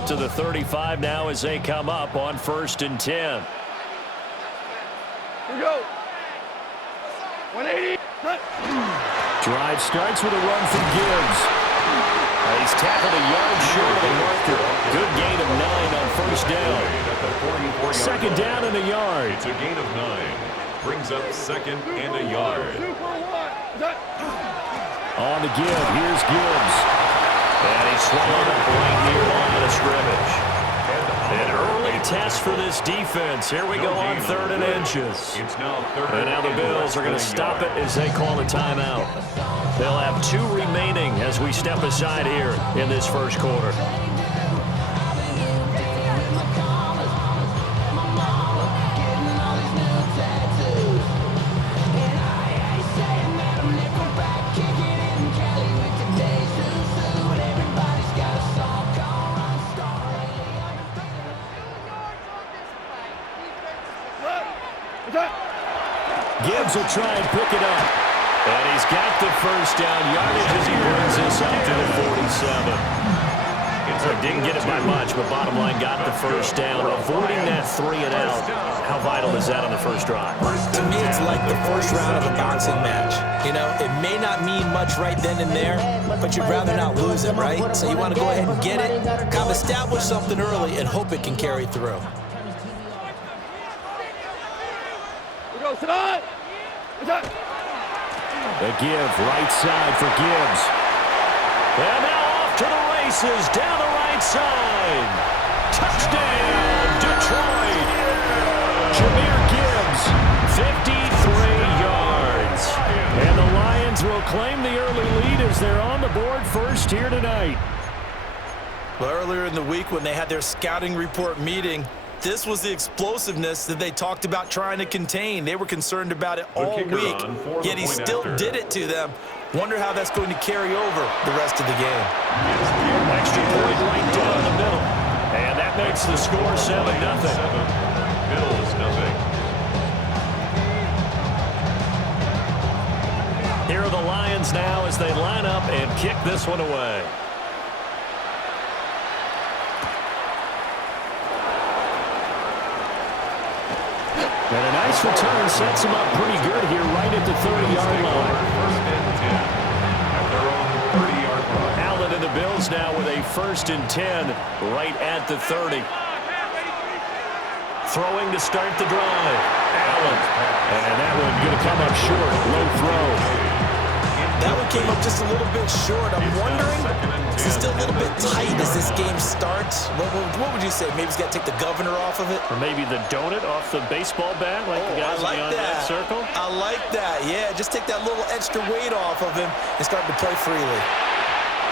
up to the 35 now as they come up on 1st and 10. Here we go. 180. Drive starts with a run from Gibbs. He's tackled a yard short of the marker. Good gain of 9 on 1st down. 2nd down and a yard. It's a gain of 9. Brings up 2nd and a yard. On the give, here's Gibbs. And he swallowed up right near the line of scrimmage. An early test for this defense. Here we go on 3rd and inches. And now the Bills are going to stop it as they call a timeout. They'll have 2 remaining as we step aside here in this first quarter. Gibbs will try and pick it up. And he's got the 1st down yardage as he brings this up to the 47. Didn't get it by much, but bottom line got the 1st down, avoiding that 3 and out. How vital is that on the first drive? To me, it's like the first round of a boxing match. You know, it may not mean much right then and there, but you'd rather not lose it, right? So you want to go ahead and get it, kind of establish something early, and hope it can carry through. The give, right side for Gibbs. And now off to the races, down the right side. Touchdown, Detroit. Jahmyr Gibbs, 53 yards. And the Lions will claim the early lead as they're on the board first here tonight. Well, earlier in the week when they had their scouting report meeting, this was the explosiveness that they talked about trying to contain. They were concerned about it all week, yet he still did it to them. Wonder how that's going to carry over the rest of the game. Extra point right down the middle. And that makes the score 7-0. Bills, nothing. Here are the Lions now as they line up and kick this one away. And a nice return sets him up pretty good here right at the 30-yard line. 1st and 10 at their own 30-yard line. Allen and the Bills now with a 1st and 10 right at the 30. Throwing to start the drive. Allen. And that one going to come up short. Low throw. That one came up just a little bit short. I'm wondering, is it still a little bit tight as this game starts? What would you say? Maybe he's got to take the governor off of it? Or maybe the donut off the baseball bat like the guys on that circle? I like that. Yeah, just take that little extra weight off of him and start to play freely.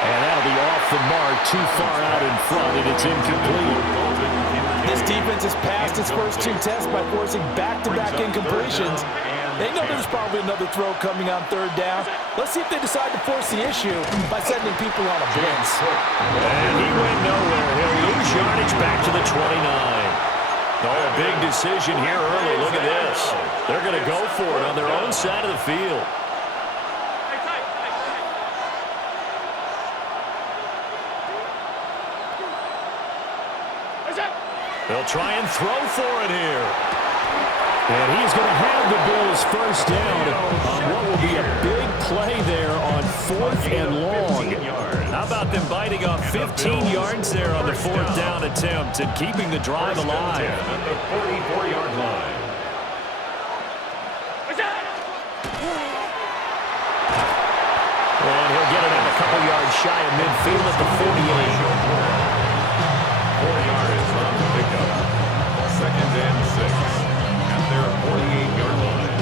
And that'll be off the mark, too far out in front, and it's incomplete. This defense has passed its first 2 tests by forcing back-to-back incompletions. They know there's probably another throw coming on 3rd down. Let's see if they decide to force the issue by sending people on a blitz. And he went nowhere. He'll lose yardage back to the 29. Oh, a big decision here early. Look at this. They're going to go for it on their own side of the field. They'll try and throw for it here. And he's going to have the Bills 1st down on what will be a big play there on 4th and long. How about them biting off 15 yards there on the 4th down attempt and keeping the drive alive? At the 44-yard line. And he'll get it up a couple yards shy of midfield at the 48. 4 yards on the pickup. 2nd and 6 at their 48-yard line.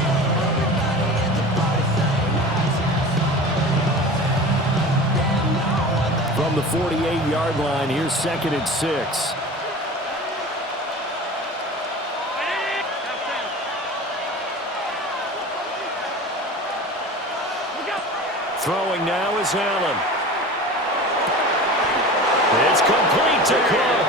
From the 48-yard line, here's 2nd and 6. Throwing now is Allen. It's complete to Cook.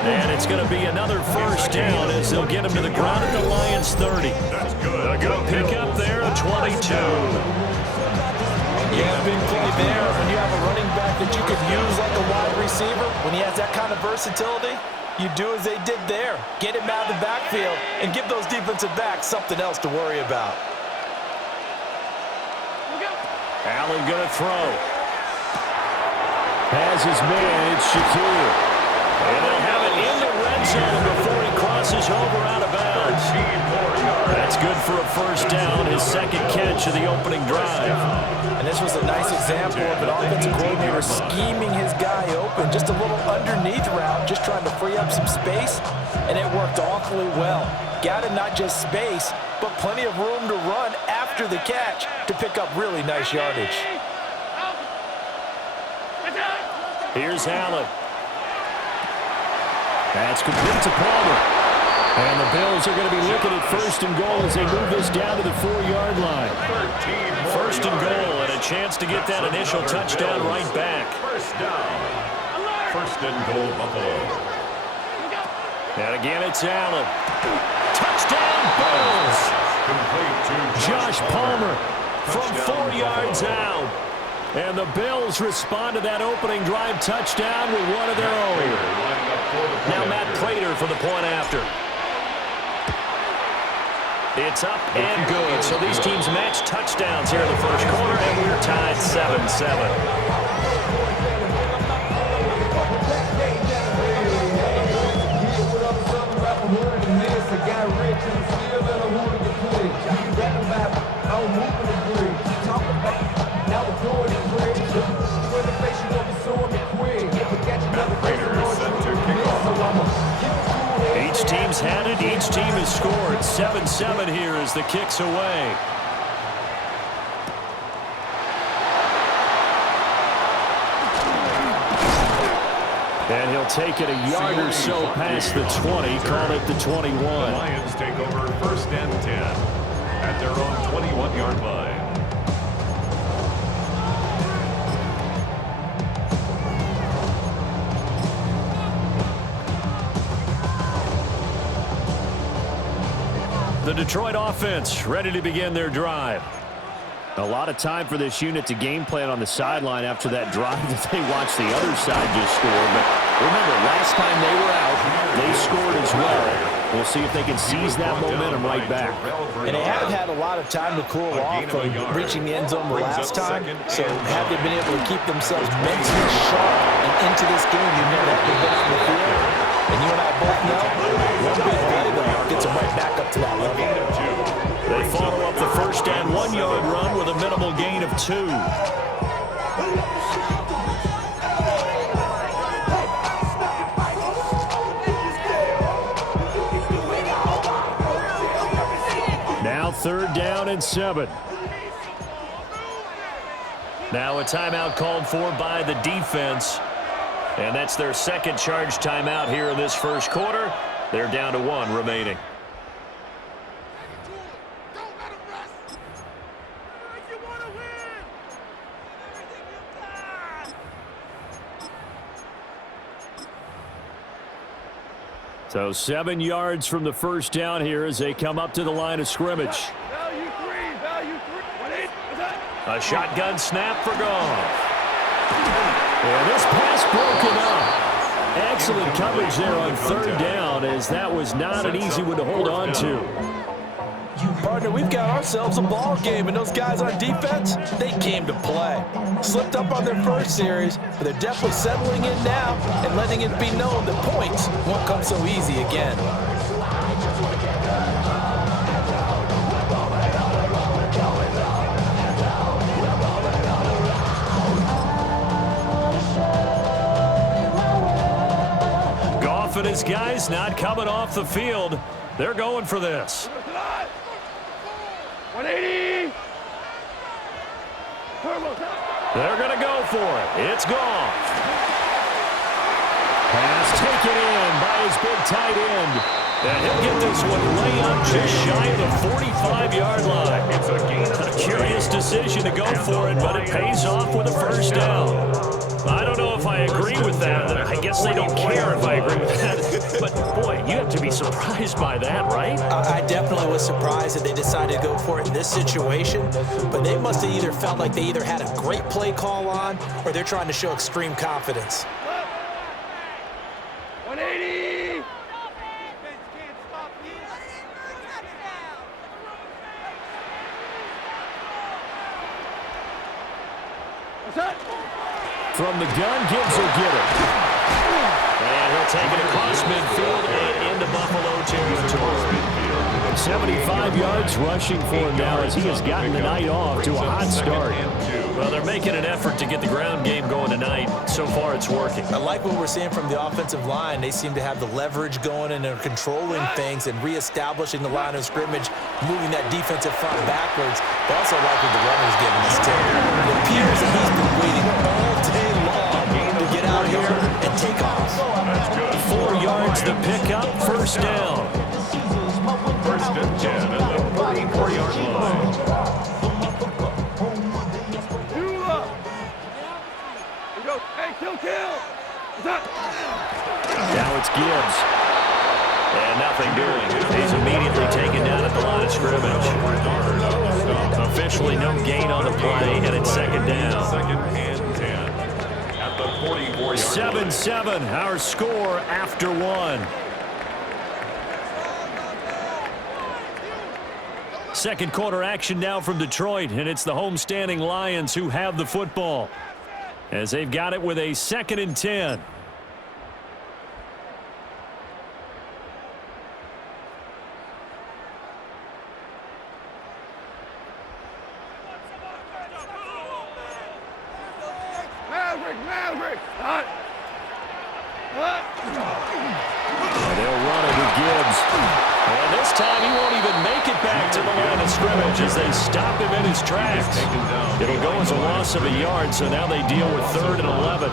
And it's going to be another 1st down as they'll get him to the ground at the Lions 30. That's good. A good pickup there at 22. Yeah, big play there when you have a running back that you could use like a wide receiver. receiver, when he has that kind of versatility, you do as they did there. Get him out of the backfield and give those defensive backs something else to worry about. Allen going to throw. Has his man, it's Shakir. And they'll have it in the red zone before he crosses over out of bounds. That's good for a first down, his second catch of the opening drive. And this was a nice example of an offensive coordinator scheming his guy open, just a little underneath route, just trying to free up some space, and it worked awfully well. Got him not just space, but plenty of room to run after the catch to pick up really nice yardage. Here's Allen. That's complete to Palmer. And the Bills are going to be looking at first and goal as they move this down to the 4-yard line. First and goal and a chance to get that initial touchdown right back. First down. First and goal, Buffalo. And again, it's Allen. Touchdown, Bills! Complete to Josh Palmer from 4 yards out. And the Bills respond to that opening drive touchdown with one of their own. Now Matt Prater for the point after. It's up and good. So these teams match touchdowns here in the first quarter, and we're tied 7-7. Each team's had it. Each team has scored. 7-7 here as the kick's away. And he'll take it a yard or so past the 20, call it the 21. The Lions take over first and 10 at their own 21-yard line. The Detroit offense ready to begin their drive. A lot of time for this unit to game plan on the sideline after that drive that they watched the other side just score. But remember, last time they were out, they scored as well. We'll see if they can seize that momentum right back. And they haven't had a lot of time to cool off from reaching the end zone the last time. So have they been able to keep themselves mentally sharp and into this game? You know that they've been on the field. And you and I both know one big play though gets them right back up to that level. They follow up the first and 1-yard run with a minimal gain of 2. Now 3rd down and 7. Now a timeout called for by the defense. And that's their second charge timeout here in this first quarter. They're down to 1 remaining. So 7 yards from the first down here as they come up to the line of scrimmage. A shotgun snap for Goff. And this pass broken up. Excellent coverage there on 3rd down as that was not an easy one to hold on to. Partner, we've got ourselves a ball game, and those guys on defense, they came to play. Slipped up on their first series, but they're definitely settling in now and letting it be known that points won't come so easy again. Goff and his guys not coming off the field. They're going for this. 180. They're going to go for it. It's Goff. Pass taken in by his big tight end. And he'll get this one way up just shy of the 45-yard line. It's a curious decision to go for it, but it pays off with a first down. I don't know if I agree with that. I guess they don't care if I agree with that. But, boy, you have to be surprised by that, right? I definitely was surprised that they decided to go for it in this situation. But they must have either felt like they either had a great play call on or they're trying to show extreme confidence. 180. From the gun, Gibbs will get it. And he'll take it across midfield and into Buffalo territory. 75 yards rushing for him now as he has gotten the night off to a hot start. Well, they're making an effort to get the ground game going tonight. So far, it's working. I like what we're seeing from the offensive line. They seem to have the leverage going and they're controlling things and reestablishing the line of scrimmage, moving that defensive front backwards. But also like what the runner's giving us, too. It appears that he's been waiting all day long to get out here and take off. 4 yards the pickup, first down. First and 10 at the 44-yard line. Now it's Gibbs. And nothing doing. He's immediately taken down at the line of scrimmage. Officially no gain on the play, and it's second down. Second and 10 at the 44-yard line. 7-7, our score after one. Second quarter action now from Detroit, and it's the homestanding Lions who have the football as they've got it with a 2nd and 10. Maverick, hot. They'll run it with Gibbs. And this time he won't even make it back to the line of scrimmage as they stop him in his tracks. It'll go as a loss of a yard, so now they deal with 3rd and 11.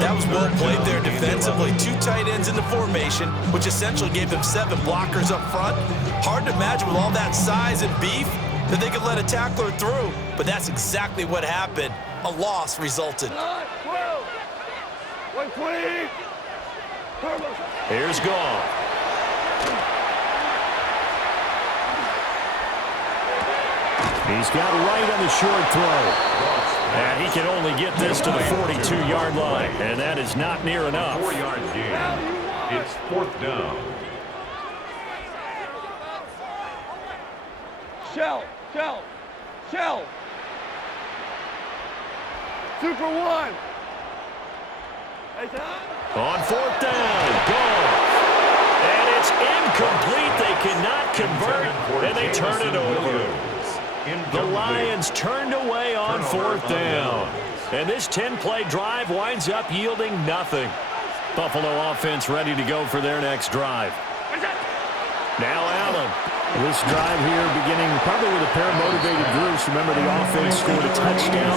That was well played there defensively. 2 tight ends in the formation, which essentially gave them 7 blockers up front. Hard to imagine with all that size and beef that they could let a tackler through, but that's exactly what happened. A loss resulted. 120. Here's Goff. He's got right on the short throw. And he can only get this to the 42-yard line, and that is not near enough. 4-yard gain. It's 4th down. Shell. Super 1. On 4th down, Goff. And it's incomplete. They cannot convert, and they turn it over. The Lions turned away on 4th down. And this 10-play drive winds up yielding nothing. Buffalo offense ready to go for their next drive. Now Allen. This drive here beginning probably with a pair of motivated groups. Remember, the offense scored a touchdown.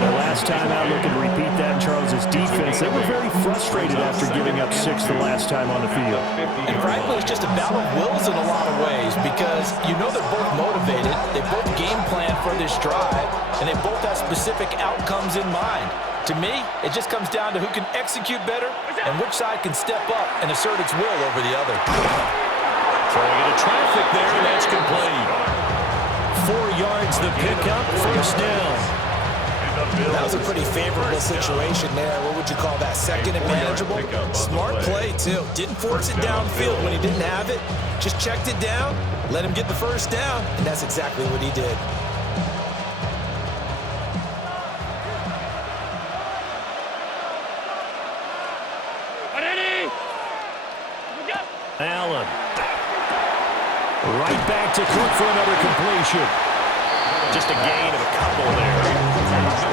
The last time out, looking to repeat that in Charles's defense. They were very frustrated after giving up 6 the last time on the field. And frankly, it's just a battle of wills in a lot of ways because you know they're both motivated. They both game plan for this drive, and they both have specific outcomes in mind. To me, it just comes down to who can execute better and which side can step up and assert its will over the other. Throwing into traffic there, and that's complete. 4 yards the pickup, first down. That was a pretty favorable situation there. What would you call that? 2nd and manageable? Smart play, too. Didn't force it downfield when he didn't have it. Just checked it down, let him get the first down, and that's exactly what he did. Allen. Right back to Cook for another completion. Just a gain of a couple there.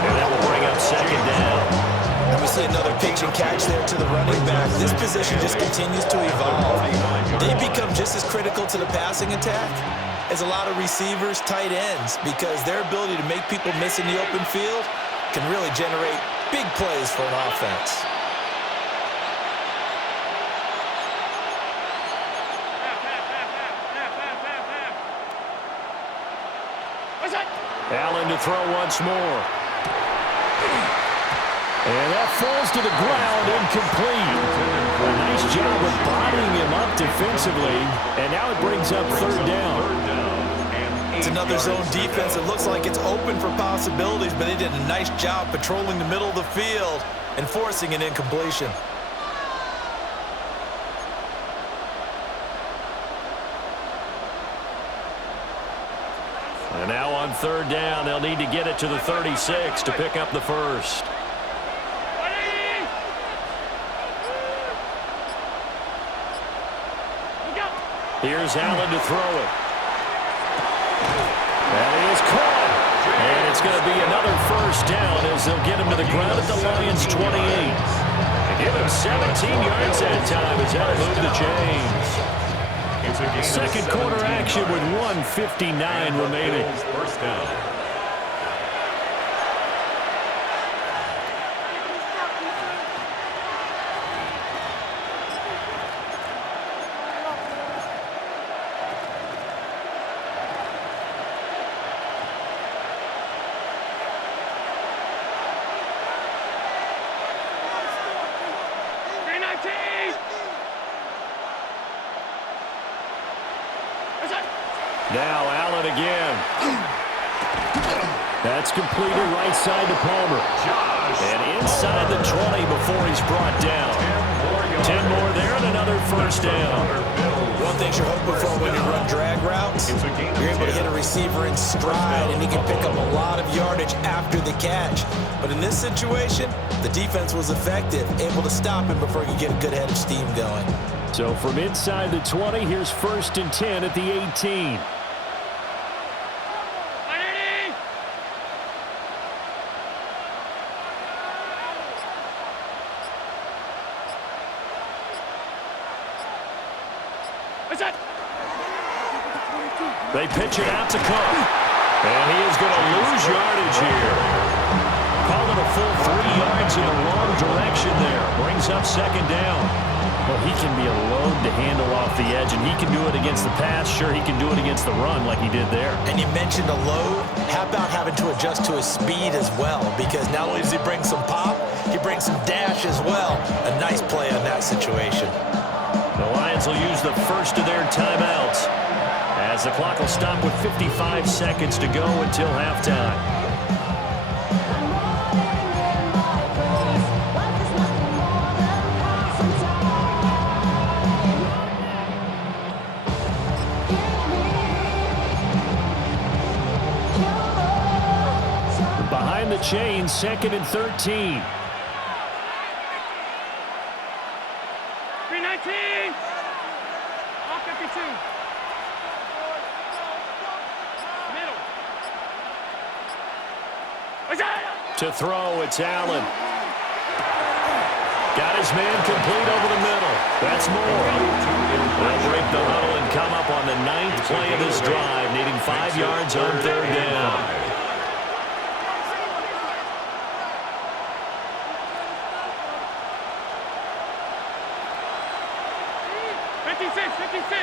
And that will bring up 2nd down. And we see another pitch and catch there to the running back. This position just continues to evolve. They become just as critical to the passing attack as a lot of receivers, tight ends, because their ability to make people miss in the open field can really generate big plays for an offense. Allen to throw once more. And that falls to the ground, incomplete. A nice job of bodying him up defensively, and now it brings up 3rd down. It's another zone defense. It looks like it's open for possibilities, but they did a nice job patrolling the middle of the field and forcing an incompletion. And now on third down, they'll need to get it to the 36 to pick up the first. Here's Allen to throw it. That is caught. And it's going to be another first down as they'll get him to the ground at the Lions' 28. Give him 17 yards that time as that'll move the chains. Second quarter action with 1:59 remaining. First down. Now Allen again. That's completed right side to Palmer. And inside the 20 before he's brought down. 10 more there and another first down. One thing you're hoping for when you run drag routes, you're able to hit a receiver in stride, and he can pick up a lot of yardage after the catch. But in this situation, the defense was effective, able to stop him before he could get a good head of steam going. So from inside the 20, here's 1st and 10 at the 18. They pitch it out to Cook. And he is going to lose yardage here. Call it a full 3 yards in the wrong direction there. Brings up second down. Well, he can be a load to handle off the edge, and he can do it against the pass. Sure, he can do it against the run like he did there. And you mentioned a load. How about having to adjust to his speed as well? Because not only does he bring some pop, he brings some dash as well. A nice play on that situation. The Lions will use the first of their timeouts, as the clock will stop with 55 seconds to go until halftime. Behind the chains, 2nd and 13. 319. All 52. To throw, it's Allen. Got his man complete over the middle. That's more. They'll break the huddle and come up on the 9th play of this drive, needing 5 yards on third down. 56.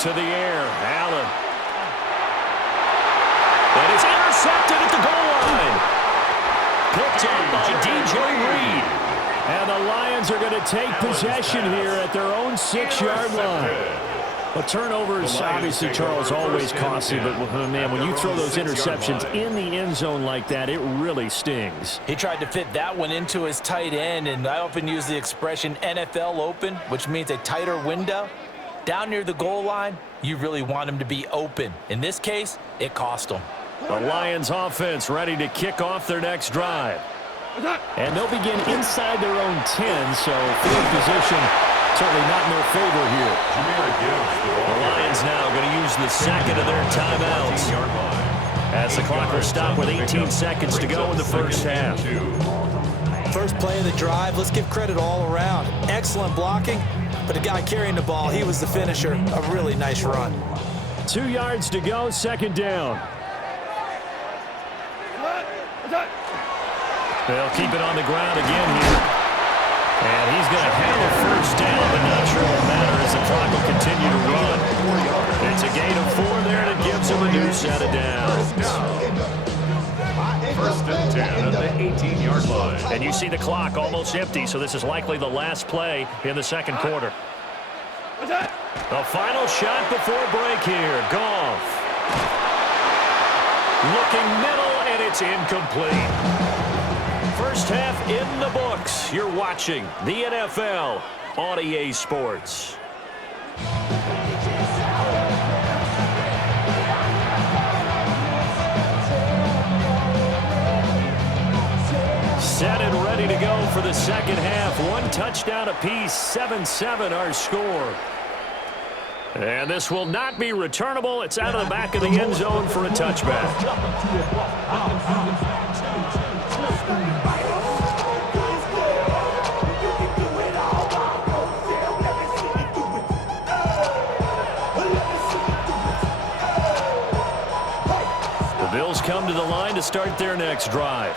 To the air, Allen. And it's intercepted at the goal line. Picked up by DJ Reed. And the Lions are going to take possession here at their own 6-yard line. Well, turnovers, obviously, Charles, always costly, but, man, when you throw those interceptions in the end zone like that, it really stings. He tried to fit that one into his tight end, and I often use the expression NFL open, which means a tighter window. Down near the goal line, you really want him to be open. In this case, it cost him. The Lions offense ready to kick off their next drive. And they'll begin inside their own 10, so field position certainly not in their favor here. The Lions now going to use the second of their timeouts, as the clock will stop with 18 seconds to go in the first half. First play of the drive, let's give credit all around. Excellent blocking, but the guy carrying the ball, he was the finisher. A really nice run. 2 yards to go, second down. They'll keep it on the ground again here. And he's going to have a first down, but not sure it'll matter as the clock will continue to run. It's a gain of 4 there, and it gives him a new set of downs. 1st and 10 at the 18-yard line. And you see the clock almost empty, so this is likely the last play in the second quarter. The final shot before break here. Goff. Looking middle, and it's incomplete. First half in the books. You're watching the NFL on EA Sports. set and ready to go for the second half. One touchdown apiece, 7-7 our score. And this will not be returnable. It's out of the back of the end zone for a touchback. The Bills come to the line to start their next drive.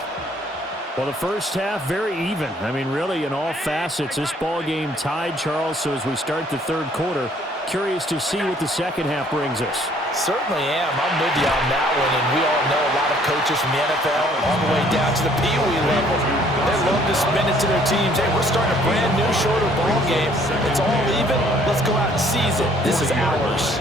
Well, the first half, very even. I mean, really, in all facets, this ball game tied, Charles. So as we start the third quarter, curious to see what the second half brings us. Certainly am. I'm with you on that one, and we all know a lot of coaches from the NFL all the way down to the Pee Wee level. They love to spin it to their teams. Hey, we're starting a brand new, shorter ball game. It's all even. Let's go out and seize it. This is ours.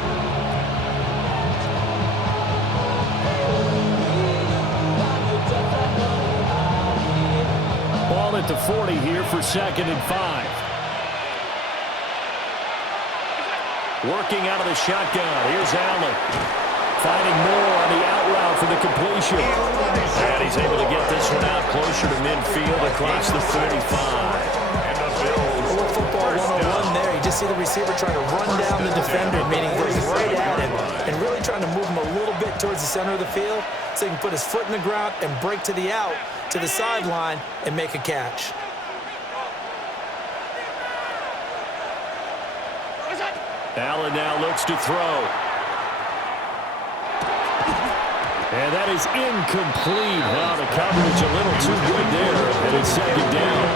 Ball at the 40 here for 2nd and 5. Working out of the shotgun. Here's Allen. Finding more on the out route for the completion. And he's able to get this one out closer to midfield across the 35. A little football 101 there. You just see the receiver trying to run down the defender, meaning goes right at him, and really trying to move him a little bit towards the center of the field so he can put his foot in the ground and break to the out, to the sideline, and make a catch. Allen now looks to throw. And that is incomplete. Now the coverage a little too good there, and it's 2nd down.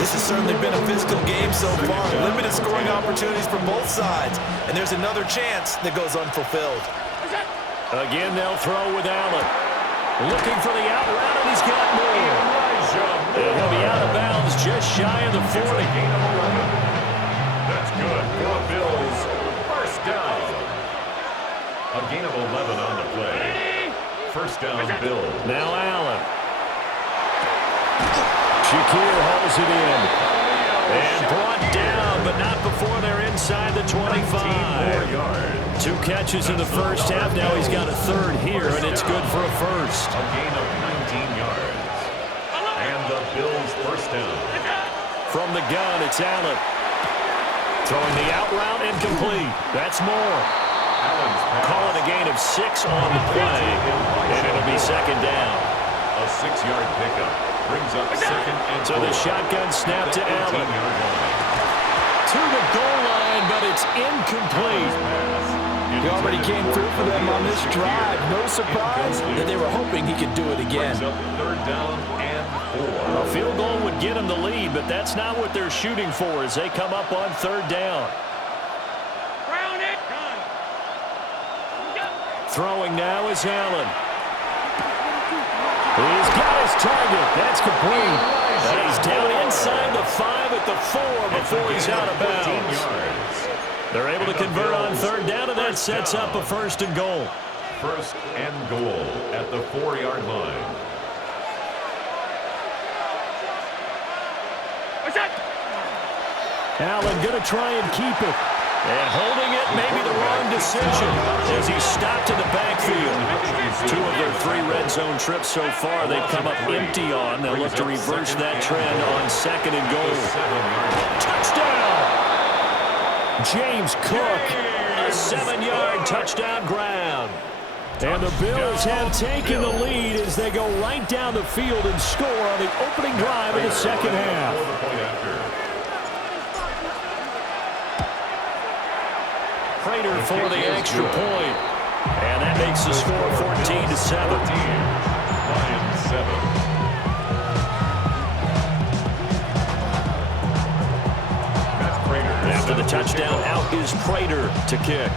This has certainly been a physical game so far. Limited scoring opportunities for both sides, and there's another chance that goes unfulfilled. Again, they'll throw with Allen. Looking for the out route, and he's got more. And he'll be out of bounds just shy of the 40. That's good for the Bills. First down. A gain of 11 on the play. First down, Bills. Now Allen. Shakir hauls it in. And brought down, but not before they're inside the 25. 2 catches in the first half. Now he's got a third here, and it's good for a first. A gain of 19 yards. And the Bills first down. From the gun, it's Allen. Throwing the out route, incomplete. That's more. Calling a gain of 6 on the play, and it'll be 2nd down. A 6-yard pickup brings up 2nd and So the shotgun snap to Allen. To the goal line, but it's incomplete. He already came through for them on this drive. No surprise that they were hoping he could do it again. 3rd down and 4. A field goal would get them the lead, but that's not what they're shooting for as they come up on 3rd down. Throwing now is Allen. He's got his target. That's complete. And he's down inside the 5 at the 4 before he's out of bounds. They're able to convert on 3rd down, and that sets up a 1st and goal. 1st and goal at the 4-yard line. Allen going to try and keep it. And holding it, maybe the wrong decision as he stopped in the backfield. 2 of their 3 red zone trips so far they've come up empty on. They'll look to reverse that trend on 2nd and goal. Touchdown! James Cook, a 7-yard touchdown grab. And the Bills have taken the lead as they go right down the field and score on the opening drive of the second half. Prater for the extra point. And that makes the score 14-7. Lions 7. After the touchdown, out is Prater to kick.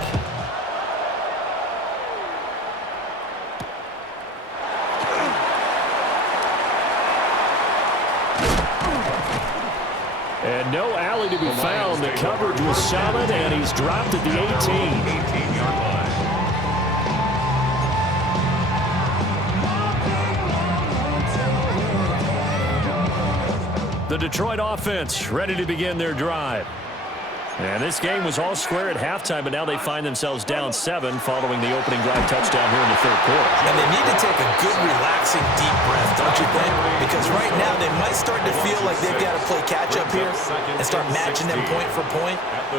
And no alley to be found. The coverage was solid, and he's dropped at the 18. 18-yard line. The Detroit offense ready to begin their drive. And this game was all square at halftime, but now they find themselves down 7 following the opening drive touchdown here in the third quarter. And they need to take a good, relaxing, deep breath, don't don't you think? Because right now they might start to feel like they've got to play catch-up here and start matching them point for point.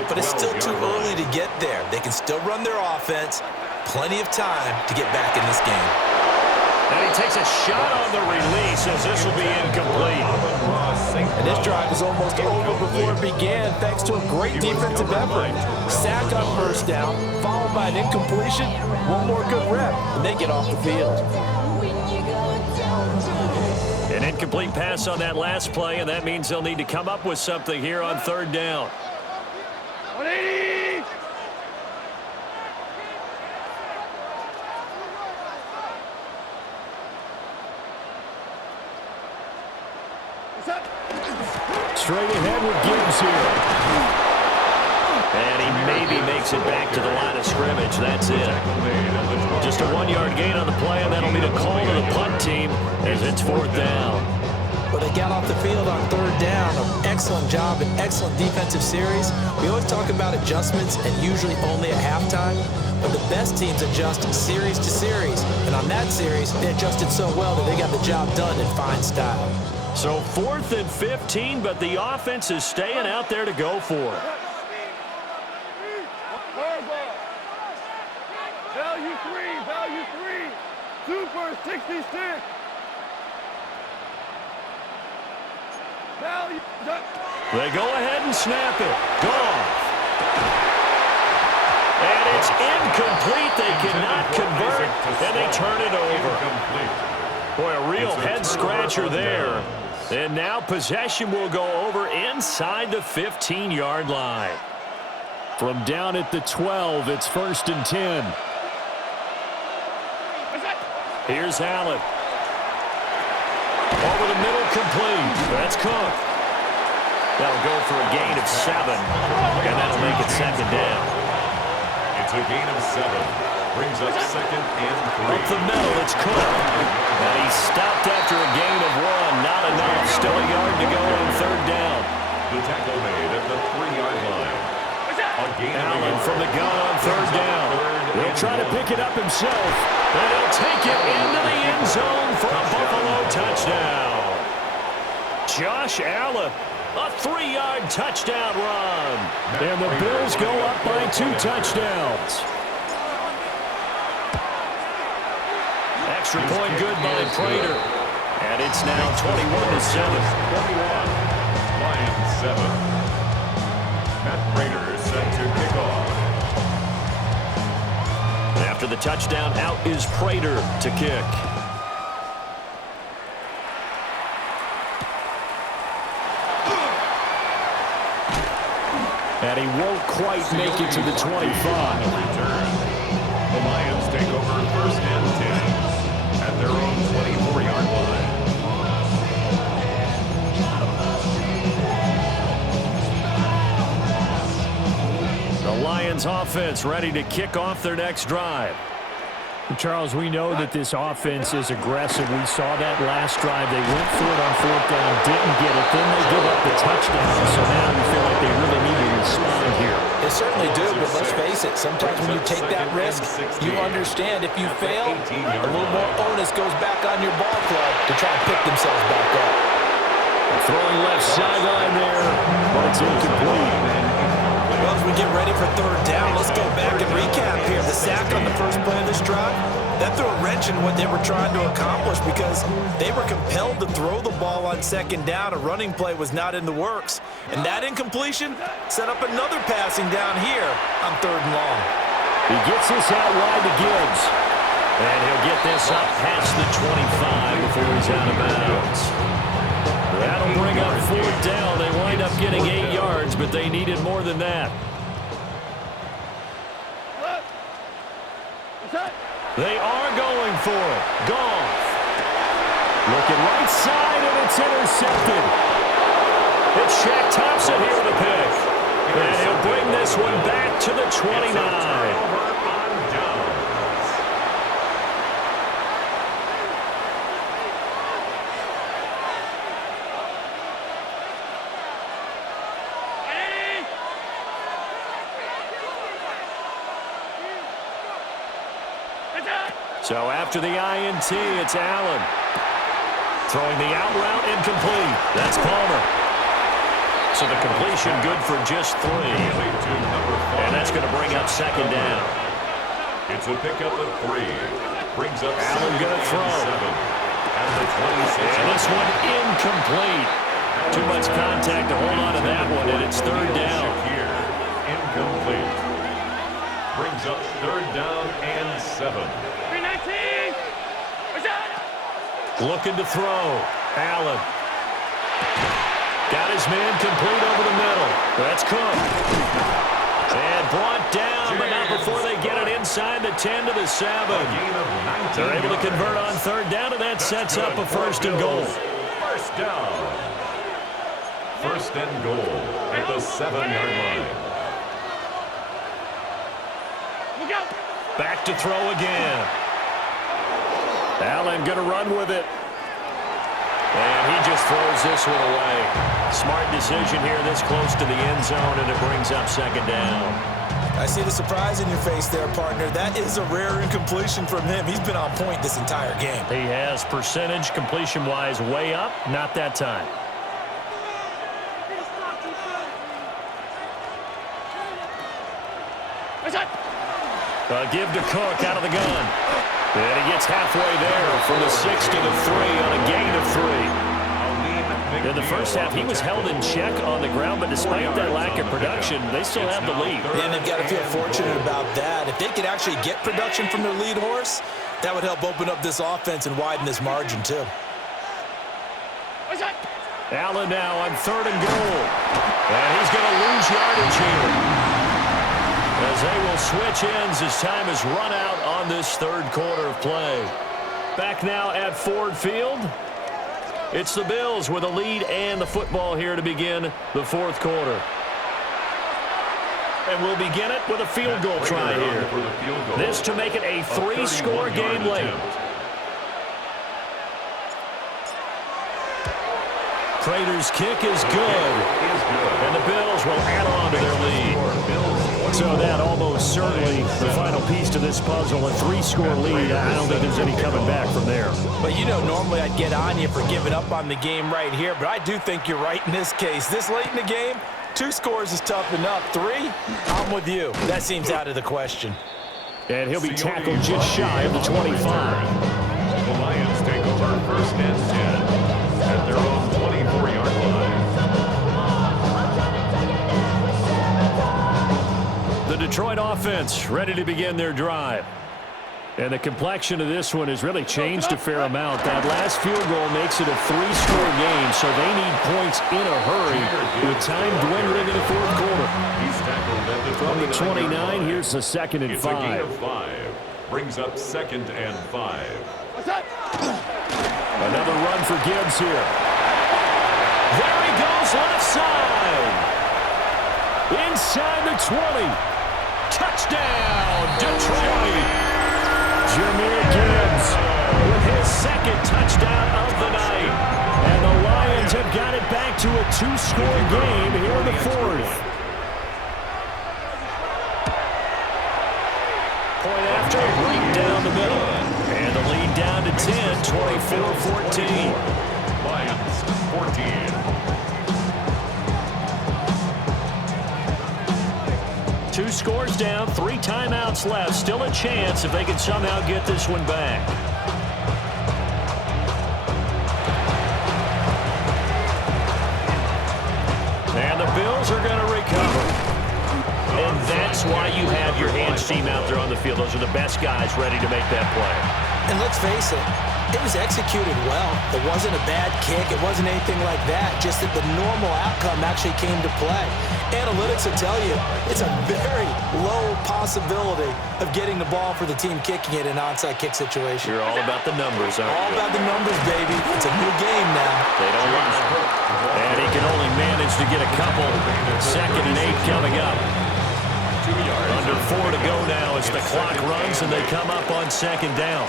But it's still too early to get there. They can still run their offense. Plenty of time to get back in this game. And he takes a shot on the release as this will be incomplete. And this drive is almost over before it began thanks to a great defensive effort. Sack on first down, followed by an incompletion. One more good rep, and they get off the field. An incomplete pass on that last play, and that means they'll need to come up with something here on third down. 180! Straight ahead with Gibbs here. And he maybe makes it back to the line of scrimmage. That's it. Just a 1-yard gain on the play, and that'll be the call to the punt team as it's fourth down. But they got off the field on third down. An excellent job, an excellent defensive series. We always talk about adjustments and usually only at halftime. But the best teams adjust series to series. And on that series, they adjusted so well that they got the job done in fine style. So 4th and 15, but the offense is staying out there to go for it. Value 3. Super 66. Value. They go ahead and snap it. Goff. And it's incomplete. They cannot convert, and they turn it over. Boy, a real head-scratcher there. And now possession will go over inside the 15-yard line. From down at the 12, it's 1st and 10. Here's Allen. Over the middle, complete. That's Cook. That'll go for a gain of 7, and that'll make it 2nd down. It's a gain of 7. Brings up 2nd and 3. Up the middle, it's Cook. And he's stopped after a gain of 1. Not enough. Still a yard to go on 3rd down. The tackle made at the 3-yard line. Allen from the gun on 3rd down. He'll try to pick it up himself. And he'll take it into the end zone for a Buffalo touchdown. Josh Allen, a 3-yard touchdown run. And the Bills go up by 2 touchdowns. Extra point good by Prater. And it's now 21-7. 21. Lions 7. Matt Prater set to kick off. After the touchdown, out is Prater to kick. And he won't quite make it to the 25. Return. The Lions take over 1st and 10 at their own 24-yard line. The Lions offense ready to kick off their next drive. Charles, we know that this offense is aggressive. We saw that last drive. They went for it on 4th down, didn't get it. Then they give up the touchdown. So now we feel like they really need to respond here. They certainly do, but let's face it. Sometimes when you take that risk, you understand if you fail, a little more onus goes back on your ball club to try and pick themselves back up. Throwing left sideline there, but it's incomplete. Well, as we get ready for 3rd down, let's go back and recap here. The sack on the first play of this drive, that threw a wrench in what they were trying to accomplish because they were compelled to throw the ball on 2nd down. A running play was not in the works. And that incompletion set up another passing down here on 3rd and long. He gets this out wide to Gibbs. And he'll get this up past the 25 before he's out of bounds. That'll bring up 4th down. They wind up getting 8 yards, but they needed more than that. They are going for it. Goff. Looking right side, and it's intercepted. It's Shaq Thompson here with a pick. And he'll bring this one back to the 29. So after the INT, it's Allen. Throwing the out route incomplete. That's Palmer. So the completion good for just 3. And that's going to bring up second down. It's a pickup of 3. Brings up Allen going to throw. 7. At the 26. And this one incomplete. Too much contact to hold on to that one, and it's third down. Here, incomplete. Brings up third down and 7. 319. Looking to throw. Allen. Got his man complete over the middle. That's Cook. And brought down, but not before they get it inside the 10 to the 7. They're able to convert on third down, and that sets up a first and goal. First down. First and goal at the 7-yard line. Back to throw again. Allen going to run with it. And he just throws this one away. Smart decision here this close to the end zone, and it brings up second down. I see the surprise in your face there, partner. That is a rare incompletion from him. He's been on point this entire game. He has percentage completion-wise way up. Not that time. Give to Cook out of the gun. And he gets halfway there from the 6 to the 3 on a gain of 3. In the first half, he was held in check on the ground, but despite that lack of production, they still have the lead. And they've got to feel fortunate about that. If they could actually get production from their lead horse, that would help open up this offense and widen this margin, too. Allen now on third and goal. And he's going to lose yardage here, as they will switch ends as time has run out on this third quarter of play. Back now at Ford Field. It's the Bills with a lead and the football here to begin the fourth quarter. And we'll begin it with a field goal try here. This to make it a 3-score game late. Prater's kick is good. And the Bills will add on to their lead. So that almost certainly the final piece to this puzzle, a 3-score lead. I don't think there's any coming back from there. But, you know, normally I'd get on you for giving up on the game right here, but I do think you're right in this case. This late in the game, 2 scores is tough enough. 3, I'm with you. That seems out of the question. And he'll be tackled just shy of the 25. The Lions take over first and 10 at their own 24-yard line. The Detroit offense ready to begin their drive. And the complexion of this one has really changed a fair amount. That last field goal makes it a 3-score game, so they need points in a hurry with time dwindling in the fourth quarter. He's tackled at the From the 29, here's the 2nd and 5. It's a gain of 5. Brings up 2nd and 5. Another run for Gibbs here. There he goes left side. Inside the 20. Touchdown, Detroit. Jahmyr Gibbs with his 2nd touchdown of the night. And the Lions have got it back to a 2-score game here in the 4th. Point after, right down the middle. And the lead down to 10, 24-14. Lions 14. 2 scores down, 3 timeouts left. Still a chance if they can somehow get this one back. And the Bills are going to recover. And that's why you have your hands team out there on the field. Those are the best guys ready to make that play. And let's face it, it was executed well. It wasn't a bad kick. It wasn't anything like that. Just that the normal outcome actually came to play. Analytics will tell you it's a very low possibility of getting the ball for the team kicking it in an onside kick situation. You're all about the numbers, aren't you? All about the numbers, baby. It's a new game now. They don't lie. And he can only manage to get a couple. 2nd and 8 coming up. Under 4 to go now as the clock runs and they come up on 2nd down.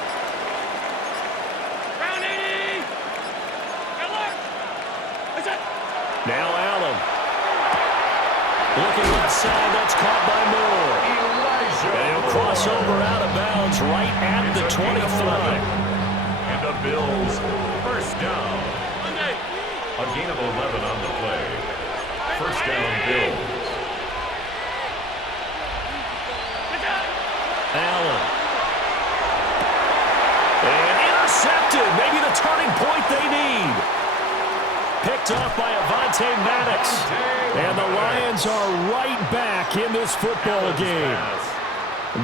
Now Allen. Looking left side, that's caught by Moore. And he'll cross over out of bounds right at the 25. And the Bills first down. gain of 11 on the play. First down, Bills. Allen. And intercepted. Maybe the turning point they need. Picked off by Avonte Maddox. And the Lions are right back in this football game.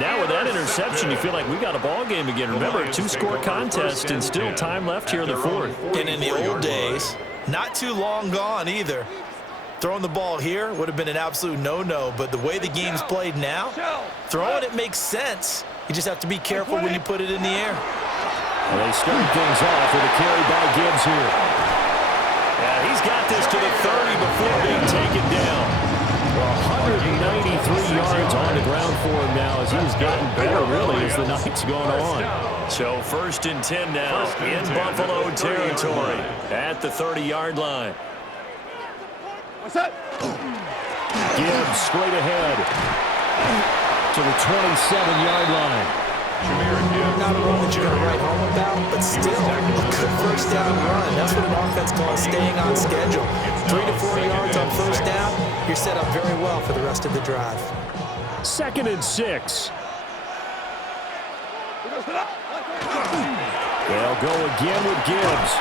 Now with that interception, you feel like we got a ball game again. Remember, a two-score contest and still time left here in the fourth. And in the old days, not too long gone either. Throwing the ball here would have been an absolute no-no, but the way the game's played now, throwing it makes sense. You just have to be careful when you put it in the air. Well, they start things off with a carry by Gibbs here. Yeah, he's got this to the 30 before being taken down. 193 yards on the ground for him now as he's gotten better, really, as the night's gone on. So 1st and 10 now in Buffalo territory at the 30-yard line. Gibbs straight ahead to the 27-yard line. Not a run that you're going to write home about, but still a good first down run. That's what an offense calls staying on schedule. 3 to 4 yards on first down, you're set up very well for the rest of the drive. 2nd and 6. They'll go again with Gibbs.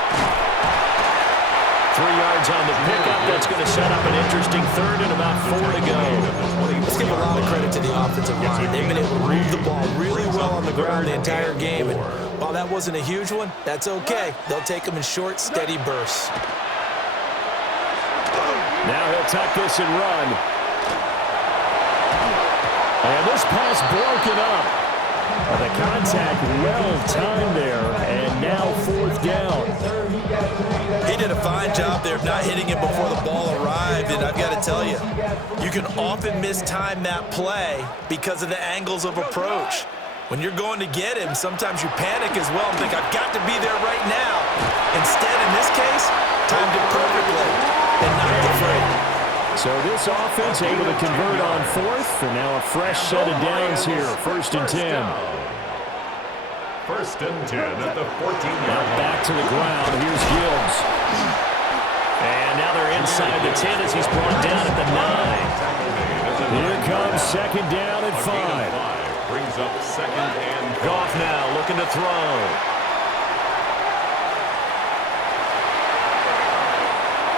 3 yards on the pickup. That's going to set up an interesting 3rd and about 4 to go. Let's give a lot of credit to the offensive line. They've been able to move the ball really well on the ground the entire game. And while that wasn't a huge one, that's okay. They'll take them in short, steady bursts. Now he'll tuck this and run. And this pass broken up. The contact well-timed there, and now 4th down. He did a fine job there of not hitting him before the ball arrived, and I've got to tell you, you can often mistime that play because of the angles of approach. When you're going to get him, sometimes you panic as well and think, I've got to be there right now. Instead, in this case, timed it perfectly and knocked it free. So this offense able to convert on 4th, and now a fresh set of downs here, 1st and 10. 1st and 10 at the 14-yard line. Back to the ground. Here's Gibbs. And now they're inside the 10 as he's brought down at the 9. Here comes 2nd down and 5. Brings up 2nd and 5. Goff now looking to throw.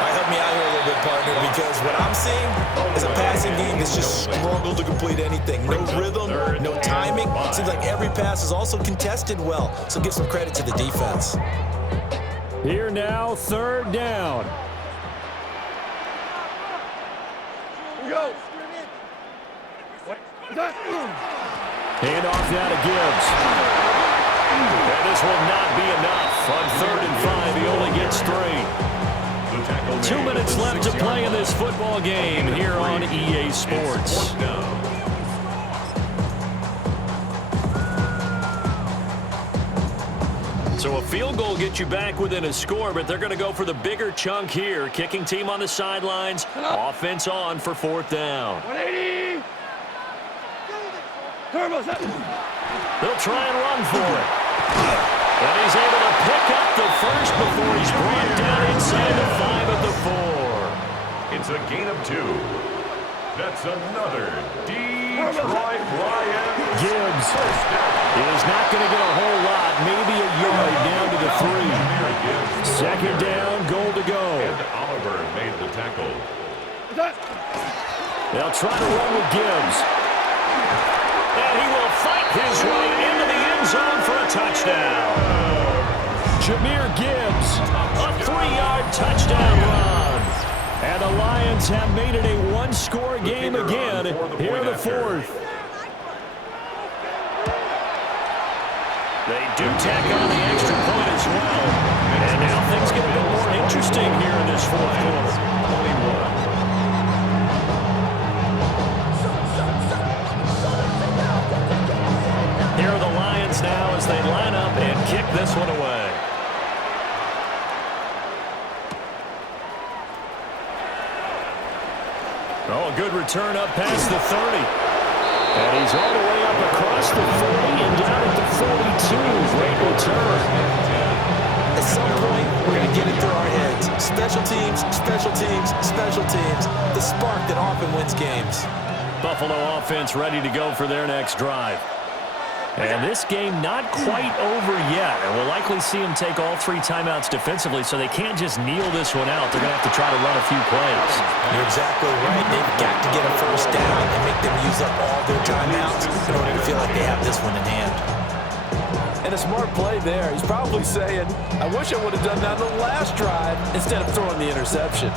Help me out here a little bit, partner, because what I'm seeing is a passing game that's just struggled to complete anything. No rhythm, no timing. Seems like every pass is also contested well, so give some credit to the defense. Here now, 3rd down. Go. Hand off now to Gibbs. And this will not be enough. On 3rd and 5, he only gets 3. 2 minutes left to play in this football game here on EA Sports. So a field goal gets you back within a score, but they're going to go for the bigger chunk here. Kicking team on the sidelines. Offense on for 4th down. 180. They'll try and run for it. And he's able to pick up the first before he's brought down inside the 5 at the 4. It's a gain of 2. That's another Detroit Lions. Gibbs is not going to get a whole lot, maybe a yard down to the 3. 2nd down, goal to go. And Oliver made the tackle. They'll try to run with Gibbs. And he will fight his way into the end zone for a touchdown. Jahmyr Gibbs, a 3-yard touchdown run. And the Lions have made it a one-score game again here in the 4th. They do tack on the extra point as well. And now things get a bit more interesting here in this 4th quarter. Here are the Lions now as they line up and kick this one away. Oh, a good return up past the 30. And he's all the way up across the 40 and down at the 42. Great return. At some point, we're going to get it through our heads. Special teams, special teams, special teams. The spark that often wins games. Buffalo offense ready to go for their next drive. And this game not quite over yet. And we'll likely see them take all 3 timeouts defensively, so they can't just kneel this one out. They're going to have to try to run a few plays. You're exactly right. They've got to get a first down and make them use up all their timeouts in order to feel like they have this one in hand. And a smart play there. He's probably saying, I wish I would have done that on the last drive instead of throwing the interception.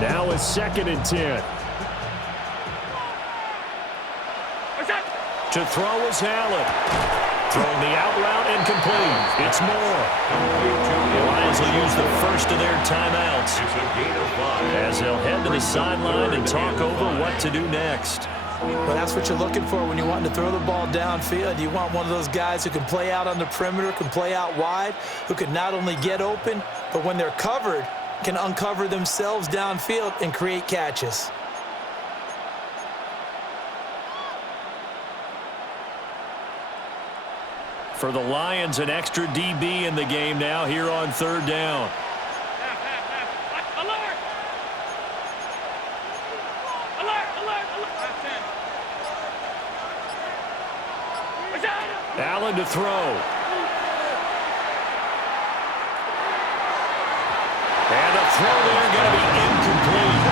Now it's 2nd and 10. To throw is Allen. Throwing the out route and complete. It's Moore. The Lions will use the first of their timeouts as they'll head to the sideline and talk over what to do next. Well, that's what you're looking for when you're wanting to throw the ball downfield. You want one of those guys who can play out on the perimeter, can play out wide, who can not only get open, but when they're covered, can uncover themselves downfield and create catches. For the Lions, an extra DB in the game now here on 3rd down. Allen to throw. And a throw there going to be incomplete.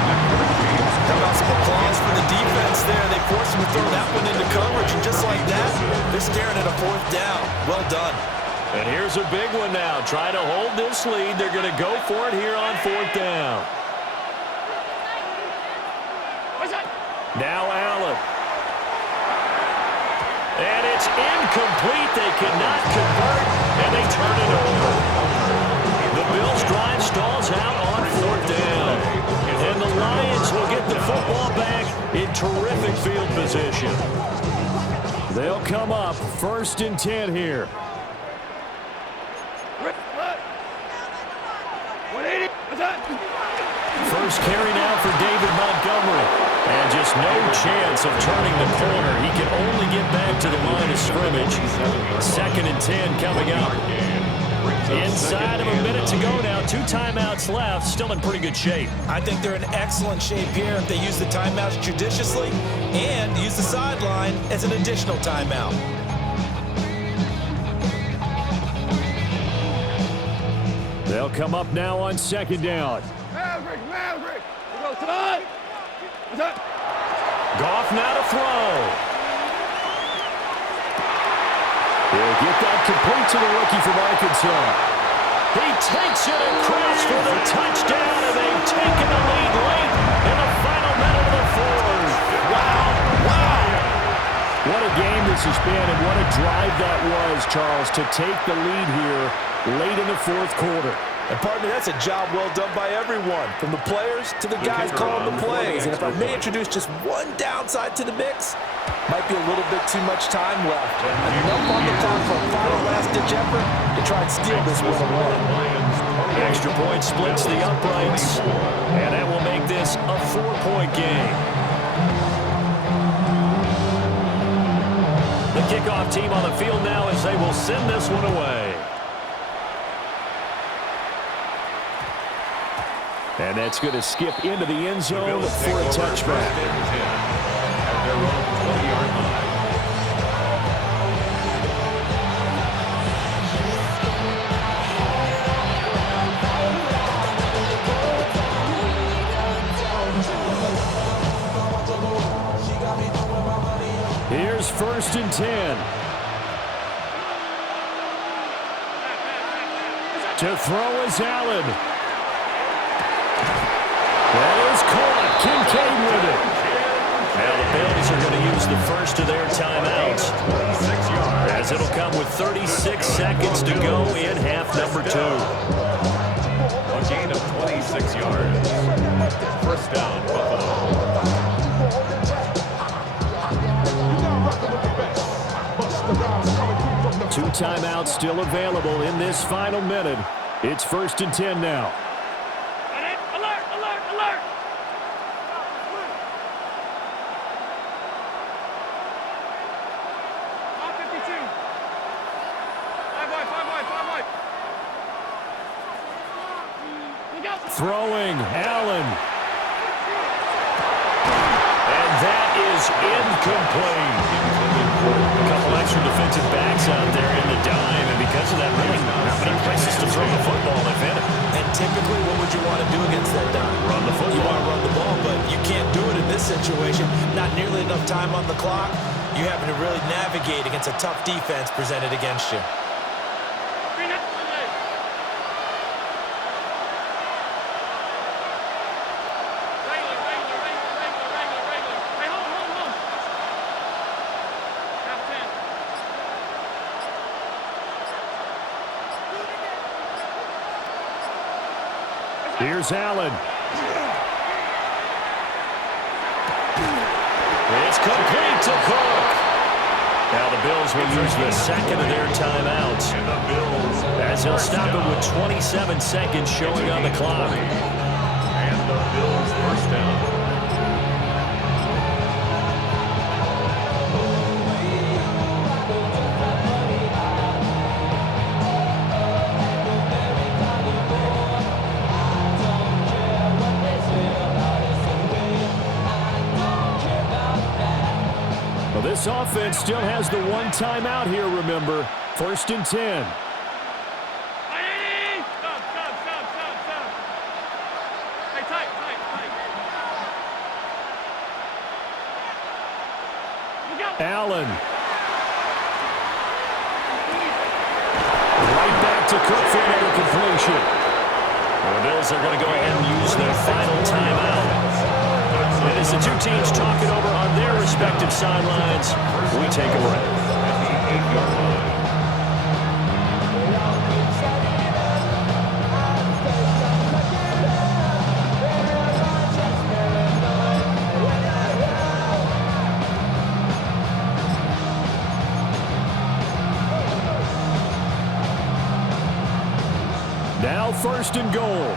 How about some applause for the defense there? They forced him to throw that one into coverage, and just like that, they're staring at a 4th down. Well done. And here's a big one now. Try to hold this lead. They're going to go for it here on 4th down. Now Allen. And it's incomplete. They cannot convert, and they turn it over. The Bills' drive stalls out on 4th down. And the Lions will get the football back in terrific field position. They'll come up 1st and 10 here. First carry now for David Montgomery. And just no chance of turning the corner. He can only get back to the line of scrimmage. 2nd and 10 coming up. Inside of a minute to go now. 2 timeouts left. Still in pretty good shape. I think they're in excellent shape here if they use the timeouts judiciously and use the sideline as an additional timeout. They'll come up now on 2nd down. Maverick. We go tonight. Goff now to throw. He'll get that complete to the rookie from Arkansas. He takes it across for the touchdown, and they've taken the lead late in the final minute of the 4th. Wow. What a game this has been, and what a drive that was, Charles, to take the lead here late in the 4th quarter. And, partner, that's a job well done by everyone, from the players to the guys calling the plays. And if I may introduce just one downside to the mix, might be a little bit too much time left. Enough on the clock for a final last-ditch effort to try and steal this one away. Extra point splits the uprights, and that will make this a 4-point game. The kickoff team on the field now as they will send this one away. And that's going to skip into the end zone for a touchback. At their own 20-yard line. Here's 1st and 10. To throw is Allen. That is caught. Kincaid with it. Now the Bills are going to use the first of their timeouts, as it'll come with 36 seconds to go in half number 2. A gain of 26 yards. 1st down, Buffalo. Two timeouts still available in this final minute. It's 1st and 10 now. Throwing, Allen. And that is incomplete. A couple extra defensive backs out there in the dime, and because of that, really not many places to throw the football, if any. And typically, what would you want to do against that dime? Run the football. You want to run the ball, but you can't do it in this situation. Not nearly enough time on the clock. You're having to really navigate against a tough defense presented against you. Here's Allen. It's complete to Cook. Now the Bills will use the second of their timeouts, as they'll stop it with 27 seconds showing on the clock. And the Bills first down. This offense still has the one timeout here, remember. 1st and 10. Allen. Right back to Cook for another completion. The Bills are going to go ahead and use their final timeout. And as the two teams talk it over on their respective sidelines, we take a break. Now 1st and goal.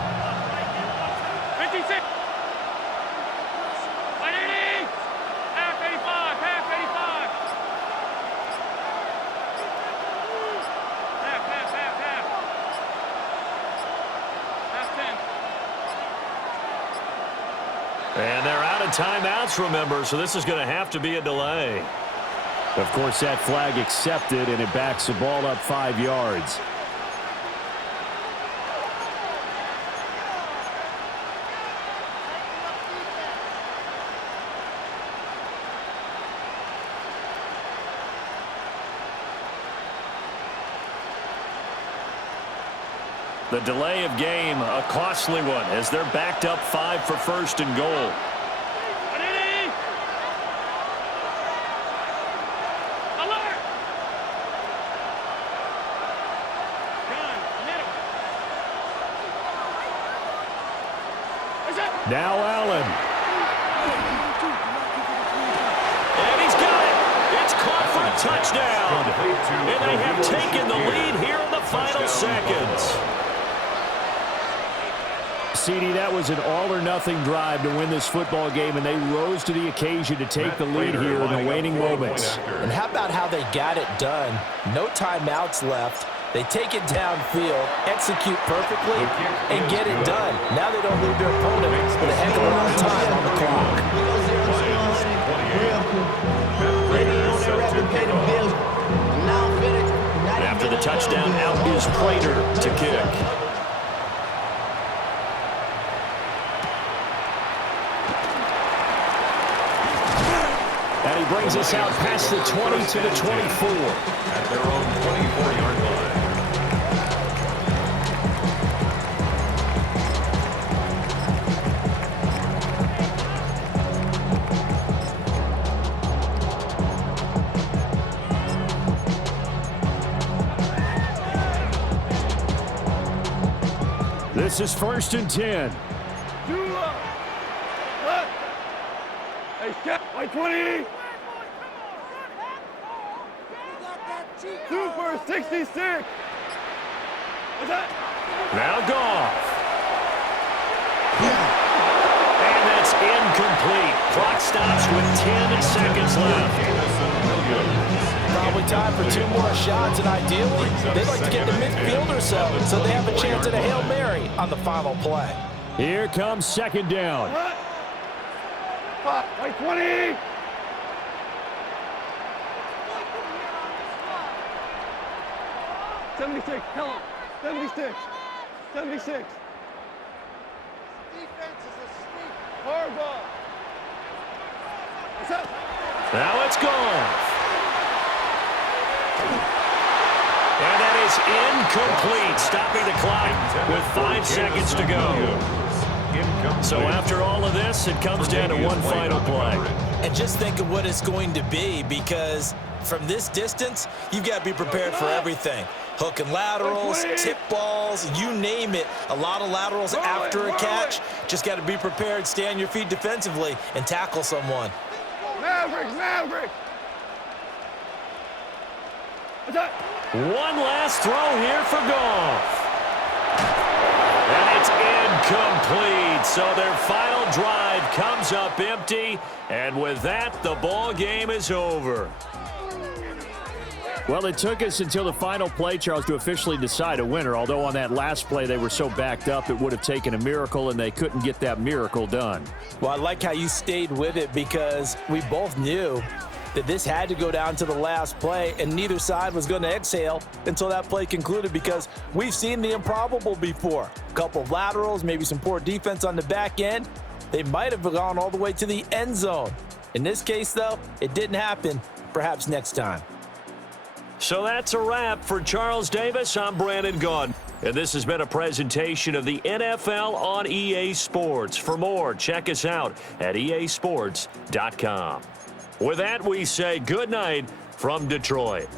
And they're out of timeouts, remember, so this is going to have to be a delay. Of course, that flag accepted, and it backs the ball up 5 yards. The delay of game, a costly one, as they're backed up 5 for 1st and goal. Now Allen. And he's got it. It's caught for a touchdown. And they have taken the lead here in the final seconds. CD, that was an all-or-nothing drive to win this football game, and they rose to the occasion to take the lead here in the waning moments. And how about how they got it done? No timeouts left. They take it downfield, execute perfectly, and get it done. Now they don't leave their opponent with a heck of a lot of time on the clock. After the touchdown, out is Prater to kick. And he brings us out past the 20 to the 24. At their own 24-yard line. This is 1st and 10. Hey, step by 20. Super 66. What's that? Now Goff. And that's incomplete. Clock stops with 10 seconds left. Probably time for 2 more shots, and ideally, they'd like to get to midfield or so they have a chance at a Hail Mary on the final play. Here comes second down. White 20. $76. Tell him. 76. 76. Defense is a sneak. Hard ball. What's up? Now it's gone. And that is incomplete, stopping the clock with 5 seconds to go. So after all of this, it comes down to one final play. And just think of what it's going to be, because from this distance, you've got to be prepared for everything. Hook and laterals, tip balls, you name it. A lot of laterals after a catch. Just got to be prepared, stay on your feet defensively, and tackle someone. Maverick. What's up? One last throw here for Goff. And it's incomplete. So their final drive comes up empty. And with that, the ball game is over. Well, it took us until the final play, Charles, to officially decide a winner. Although on that last play they were so backed up, it would have taken a miracle, and they couldn't get that miracle done. Well, I like how you stayed with it, because we both knew that this had to go down to the last play, and neither side was going to exhale until that play concluded, because we've seen the improbable before. A couple of laterals, maybe some poor defense on the back end. They might have gone all the way to the end zone. In this case, though, it didn't happen. Perhaps next time. So that's a wrap for Charles Davis. I'm Brandon Gaudin. And this has been a presentation of the NFL on EA Sports. For more, check us out at easports.com. With that, we say good night from Detroit.